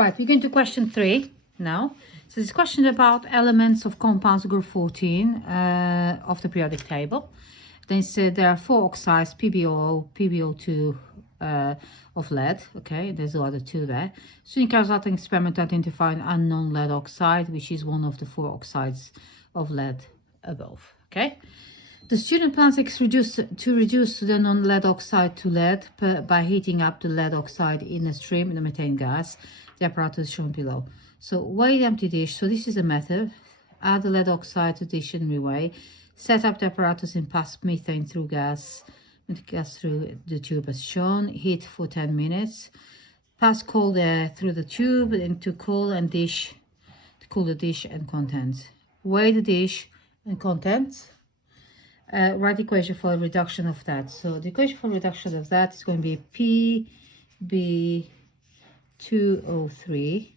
Right, we're going to question 3 now. So this question about elements of compounds group 14 of the periodic table. Then said there are 4 oxides, PbO, PbO2 of lead. Okay, there's the other 2 there. Student carries out an experiment to identify an unknown lead oxide, which is one of the 4 oxides of lead above. Okay. The student plans to reduce the non-lead oxide to lead by heating up the lead oxide in a stream in the methane gas. The apparatus shown below. So weigh the empty dish. So this is a method. Add the lead oxide to dish and reweigh. Set up the apparatus and pass methane through gas through the tube as shown. Heat for 10 minutes. Pass cold air through the tube into cool and dish to cool the dish and contents. Weigh the dish and contents. Write the equation for reduction of that. So the equation for reduction of that is going to be PB2O3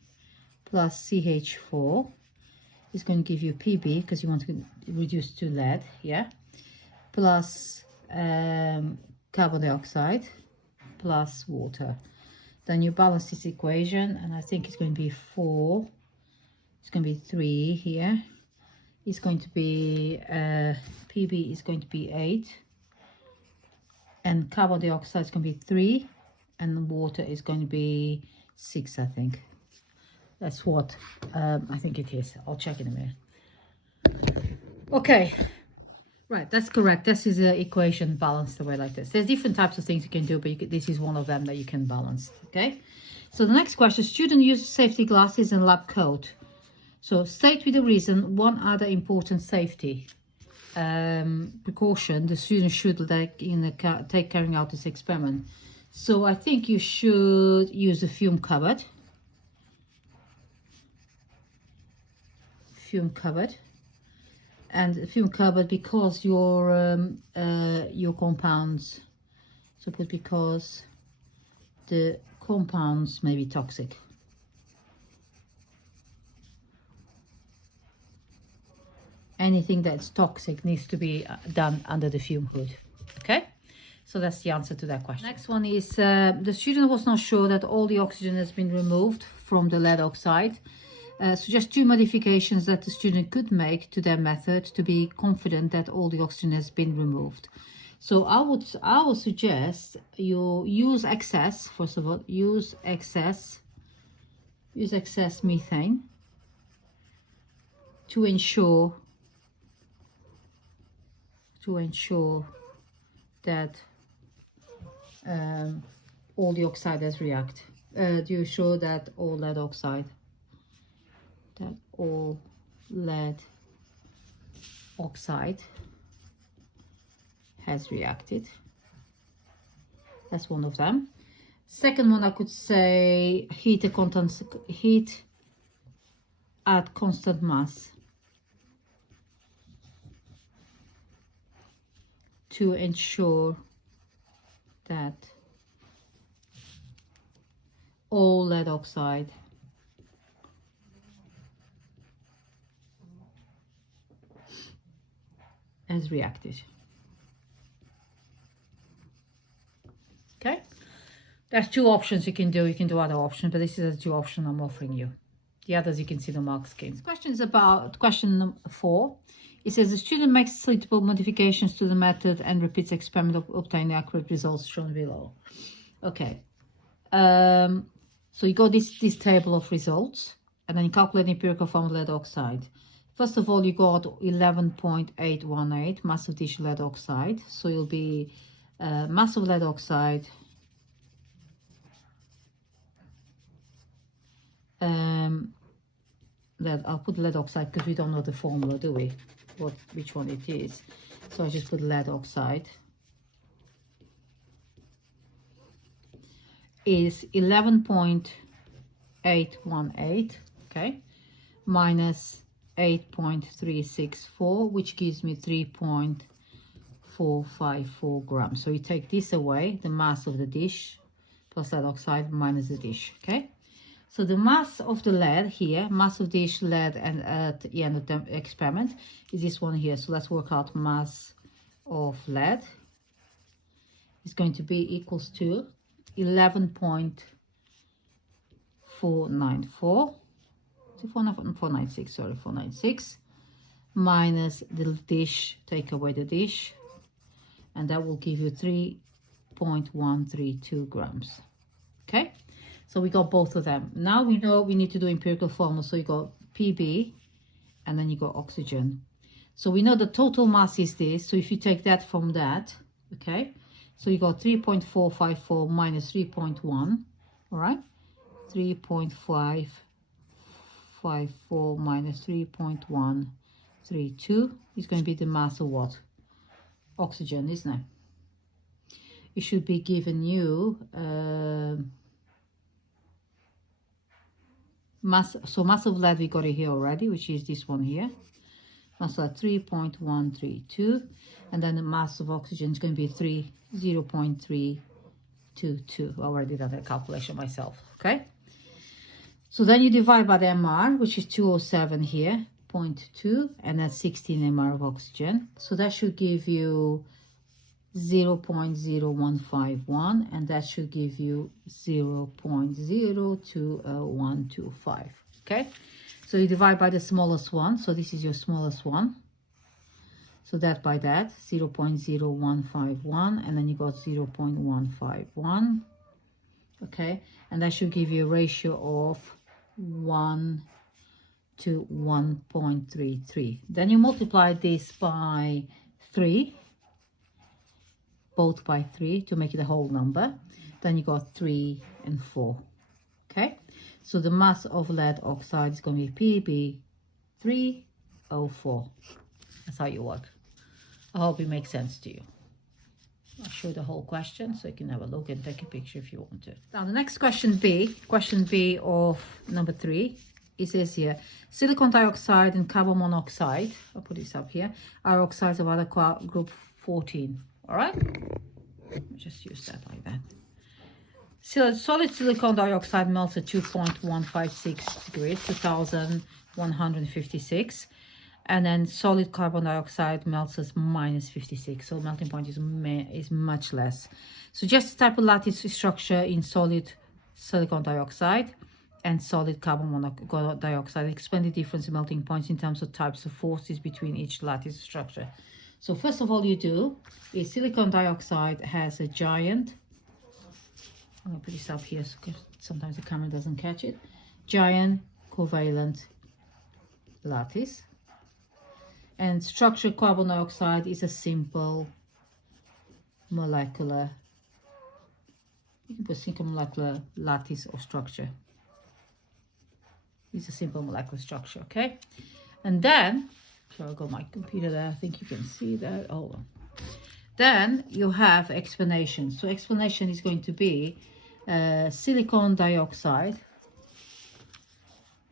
plus CH4 is going to give you PB because you want to reduce to lead, yeah, plus carbon dioxide plus water. Then you balance this equation, and I think it's going to be 4. It's going to be 3 here. It's going to be PB is going to be 8, and carbon dioxide is going to be 3, and water is going to be 6. I think that's what I think it is. I'll check in a minute. Okay, right, that's correct. This is the equation balanced the way like this. There's different types of things you can do, but this is one of them that you can balance. Okay, so the next question: student uses safety glasses and lab coat. So state with a reason one other important safety precaution the student should take carrying out this experiment. So I think you should use a fume cupboard. And a fume cupboard because your compounds. So put because the compounds may be toxic. Anything that's toxic needs to be done under the fume hood. Okay, so that's the answer to that question. Next one is the student was not sure that all the oxygen has been removed from the lead oxide. Suggest 2 modifications that the student could make to their method to be confident that all the oxygen has been removed. So I would suggest you use excess. First of all, use excess methane to ensure that all the oxide has react. Do you show that all lead oxide has reacted? That's one of them. Second one, I could say heat at constant mass to ensure that all lead oxide has reacted. Okay, there's 2 options you can do. You can do other options, but this is the 2 options I'm offering you. The others you can see the mark scheme. This question is about question number 4. It says the student makes suitable modifications to the method and repeats the experiment of obtaining accurate results shown below. Okay, so you got this table of results, and then you calculate the empirical formula of lead oxide. First of all, you got 11.818 mass of dish lead oxide. So you'll be mass of lead oxide I'll put lead oxide because we don't know the formula, do we? Which one it is. So I just put lead oxide is 11.818, okay, minus 8.364, which gives me 3.454 grams. So you take this away, the mass of the dish plus lead oxide minus the dish. Okay, so the mass of the lead here, mass of dish lead, and at the end of the experiment is this one here. So let's work out mass of lead is going to be equals to 11.4 494, 496, sorry, 496, minus the dish, take away the dish, and that will give you 3.132 grams. Okay, so we got both of them. Now we know we need to do empirical formula. So you got PB and then you got oxygen. So we know the total mass is this. So if you take that from that, okay, so you got 3.454 minus 3.1, all right, 3.554 minus 3.132 is going to be the mass of what? Oxygen, isn't it? It should be given you mass. So mass of lead we got it here already, which is this one here. Mass of 3.132, and then the mass of oxygen is going to be 0.322. I already did that calculation myself. Okay. So then you divide by the MR, which is 207 here, 0.2, and that's 16 MR of oxygen. So that should give you 0.0151, and that should give you 0.020125. Okay, so you divide by the smallest one, so this is your smallest one, so that by that 0.0151, and then you got 0.151. okay, and that should give you a ratio of 1 to 1.33. Then you multiply this by 3, both by 3 to make it a whole number. Then you got 3 and 4. Okay, so the mass of lead oxide is going to be PB304. That's how you work. I hope it makes sense to you. I'll show the whole question so you can have a look and take a picture if you want to. Now the next question B of number 3, it says here, silicon dioxide and carbon monoxide, I'll put this up here, are oxides of other group 14. All right, just use that like that. Solid silicon dioxide melts at 2.156 degrees, 2156, and then solid carbon dioxide melts at minus 56, so melting point is much less. So just type of lattice structure in solid silicon dioxide and solid carbon dioxide. Explain the difference in melting points in terms of types of forces between each lattice structure. So first of all you do is silicon dioxide has a giant, I'm going to put this up here because sometimes the camera doesn't catch it, giant covalent lattice. And structured carbon dioxide is a simple molecular, you can put single molecular lattice or structure. It's a simple molecular structure, okay? And then, so I've got my computer there, I think you can see that. Hold on. Then you have explanation. So explanation is going to be silicon dioxide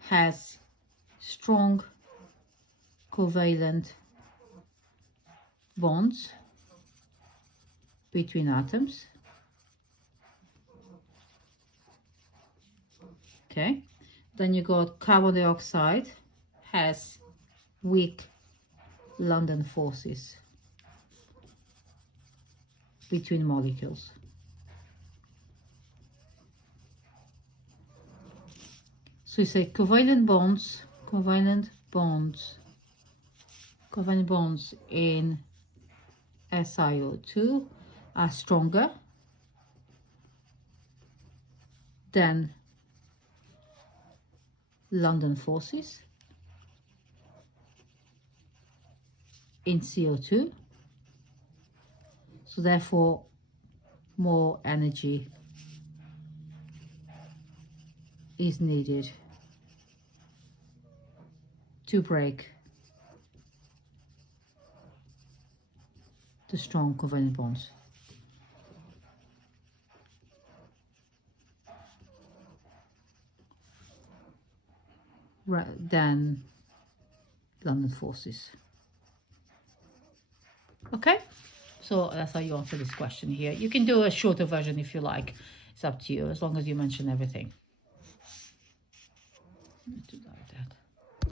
has strong covalent bonds between atoms. Okay. Then you got carbon dioxide has weak London forces between molecules. So you say covalent bonds in SiO2 are stronger than London forces in CO2, so therefore more energy is needed to break the strong covalent bonds. Than London forces. Okay, so that's how you answer this question here. You can do a shorter version if you like. It's up to you, as long as you mention everything.